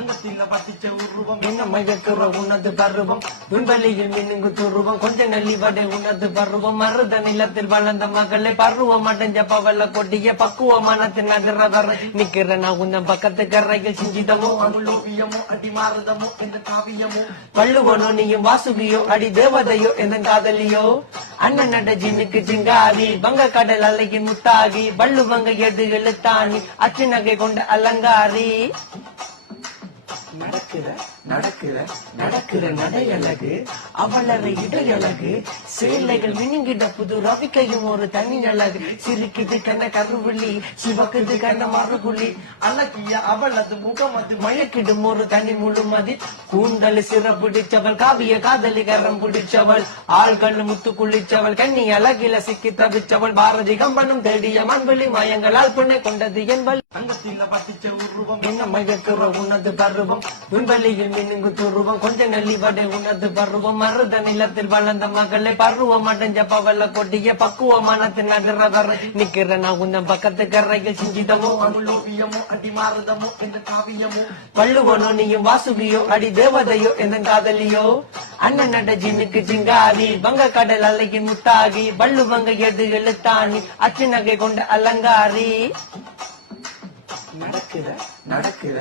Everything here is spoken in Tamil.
அங்கத்தில பட்டிச்ச உருவம் என்ன மயக்குற உனது பருவம் விண்வெளியில் மின்னுங்கு துருவம் கொஞ்ச நல்லி வடை உனது பருவம் மருத நிலத்தில் வளர்ந்த மகளே பருவம் அடைஞ்ச பவல கொட்டிய பக்குவமானத்தின் நகர வர நிக்கிற நான் உந்தன் பக்கத்து கரையில் சிஞ்சிதமோ அமுலோவியமோ அடி மாறுதமோ எந்த காவியமோ பள்ளுவனோ நீயும் வாசுகியோ அடி தேவதையோ எந்த காதலியோ அண்ணன் நட ஜின்னுக்கு ஜிங்காரி வங்க கடல் அலையின் முத்தாகி வள்ளுவங்க எடு எழுத்தாணி அச்சு நகை கொண்ட அலங்காரி நடக்கிற நடக்கிற நடக்கிற நடையழகு அவளரை இடையழகு சேலைகள் மினுங்கிட புது ரவிக்கையும் ஒரு தனி அழகு சிரிக்குது கண்ண கருவுள்ளி சிவக்குது கண்ண மறுகுள்ளி அழகிய அவளது முகம் அது மயக்கிடும் ஒரு தனி முழுமதி கூந்தல் சிற பிடிச்சவள் காவிய காதலி கரம் பிடிச்சவள் ஆள்கள் முத்து குளிச்சவள் கண்ணி அழகில சிக்கி தவிச்சவள் பாரதி கம்பனும் தேடிய மண்வெளி மயங்களால் புண்ணை கொண்டது என்பள் அங்கத்தில பட்டிச்ச உருவம் என்ன மயக்குற உனது பருவம் விண்வெளியில் மின்னுங்கு துருவம் கொஞ்ச நல்லி வடை உனது பருவம் மருத நிலத்தில் வளர்ந்த மகளே பருவம் அடைஞ்ச பவல கொட்டிய பக்குவமானத்தின் நகர வர நிக்கிற நான் உந்தன் பக்கத்து கரையில் சிஞ்சிதமோ அமுலோவியமோ அடி மாறுதமோ எந்த காவியமோ பள்ளுவனோ நீயும் வாசுகியோ அடி தேவதையோ எந்த காதலியோ அண்ணன் நட ஜின்னுக்கு ஜிங்காரி வங்க கடல் அலையின் முத்தாகி வள்ளுவங்க எடு எழுத்தாணி அச்சு நகை கொண்ட அலங்காரி நடக்கிற நடக்கிற